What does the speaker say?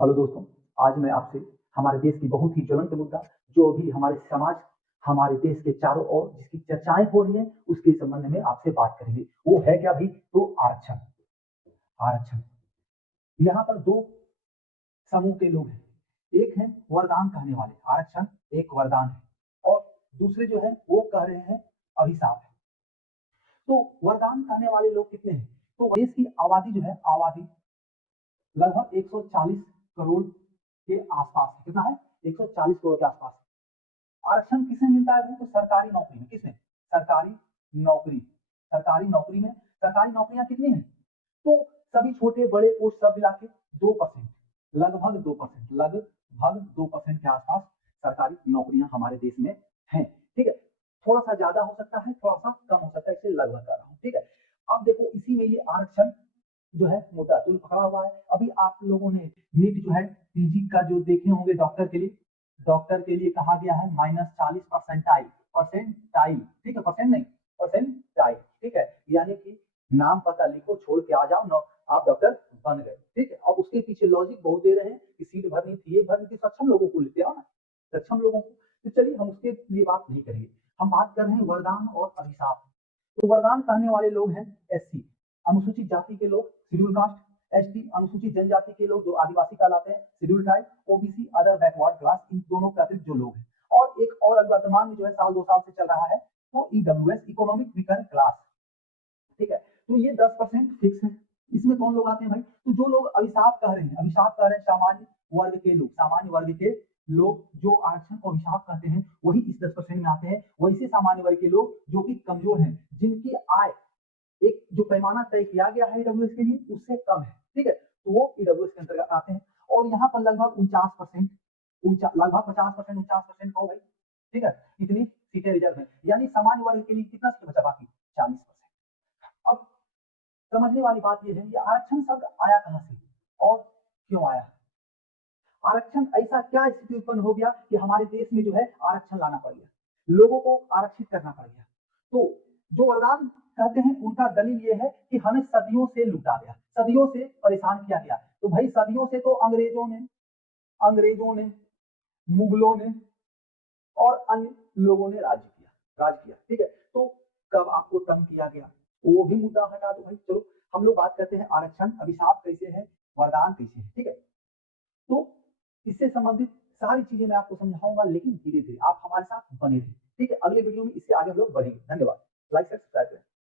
Hello दोस्तों, आज मैं आपसे हमारे देश की बहुत ही ज्वलंत मुद्दा जो अभी हमारे समाज, हमारे देश के चारों ओर जिसकी चर्चाएं हो रही हैं, उसके संबंध में आपसे बात करेंगे। वो है क्या भाई? तो आरक्षण। आरक्षण। यहाँ पर दो समूह के लोग हैं। एक है वरदान कहने वाले, आरक्षण एक वरदान है, और दूसरे जो है वो कह रहे हैं अभिशाप है। तो वरदान कहने वाले लोग कितने हैं? तो देश की आबादी जो है, आबादी लगभग 140 करोड़ के आसपास है। कितना है? 140 करोड़ के आसपास। आरक्षण किसे मिलता है भाई? तो सरकारी नौकरी में। किसमें? सरकारी नौकरी। सरकारी नौकरी में। सरकारी नौकरियां कितनी हैं? तो सभी छोटे बड़े पोस्ट सब मिला के 2%, लगभग 2%, लगभग 2% के आसपास सरकारी नौकरियां हमारे देश में हैं। ठीक है, थोड़ा सा ज्यादा हो सकता है, थोड़ा सा कम हो सकता है, इसे लगभग कर रहा हूँ। ठीक है, अब देखो इसी में ये आरक्षण जो है मुद्दा तुल पकड़ा हुआ है। अभी आप लोगों ने नीट जो है पीजी का जो देखे होंगे, डॉक्टर के लिए, डॉक्टर के लिए कहा गया है -40 परसेंटाइल। परसेंटाइल, ठीक है, परसेंट नहीं, परसेंटाइल। ठीक है, यानी कि नाम पता लिखो, छोड़ के आ जाओ, आप डॉक्टर बन गए। ठीक है, अब उसके पीछे लॉजिक बहुत दे रहे हैं कि सीट भरनी थी, ये भरनी थी, सक्षम लोगों को लेते आओ ना, सक्षम लोगों को। तो चलिए हम उसके लिए बात नहीं करेंगे, हम बात कर रहे हैं वरदान और अभिशाप। तो वरदान कहने वाले लोग हैं एससी, अनुसूचित जाति के लोग, शेड्यूल कास्ट। एसटी, अनुसूचित जनजाति के लोग जो आदिवासी कहलाते हैं, schedule tribe. OBC, other backward class, इन दोनों के अतिरिक्त जो लोग हैं। और एक और अभी वर्तमान में जो है साल 2 साल से चल रहा है, तो ईडब्ल्यूएस, इकोनॉमिक वीकर क्लास। ठीक है, तो ये 10% फिक्स है। इसमें कौन लोग आते हैं भाई? तो जो लोग अभिशाप कह रहे हैं, अभिशाप कह रहे हैं सामान्य वर्ग के लोग, सामान्य वर्ग के लोग जो आरक्षण को अभिशाप कहते हैं, वही इस 10% में आते हैं। वैसे सामान्य वर्ग के लोग जो कि कमजोर हैं, जिनकी आय, एक जो पैमाना तय किया गया है ईडब्ल्यूएस के लिए, उससे कम है। ठीक है, तो वो ईडब्ल्यूएस के अंतर्गत आते हैं। और यहाँ पर लगभग 49%, लगभग 50%, 49% कहो भाई। ठीक है, इतनी सीटें रिजर्व है, यानी सामान्य वर्ग के लिए कितना सीट बचा? बाकी 40%। अब समझने वाली बात यह है, ये आरक्षण शब्द आया कहां से और क्यों आया? आरक्षण ऐसा क्या स्थिति उत्पन्न हो गया कि हमारे देश में जो है आरक्षण लाना पड़ गया, लोगों को आरक्षित करना पड़ गया? तो जो वरदान कहते हैं, उनका दलील ये है कि हमें सदियों से लूटा गया, सदियों से परेशान किया गया। तो भाई सदियों से तो अंग्रेजों ने, मुगलों ने और अन्य लोगों ने राज किया। ठीक है, तो कब आपको तंग किया गया, वो भी मुद्दा हटा दो भाई। चलो हम लोग बात करते हैं आरक्षण अभिशाप कैसे है, वरदान कैसे है। ठीक है, तो इससे संबंधित सारी चीजें मैं आपको समझाऊंगा, लेकिन धीरे धीरे आप हमारे साथ बने रहिए। ठीक है, अगले वीडियो में इससे आगे हम लोग बढ़ेंगे। धन्यवाद। लाइक सब्सक्राइब करें।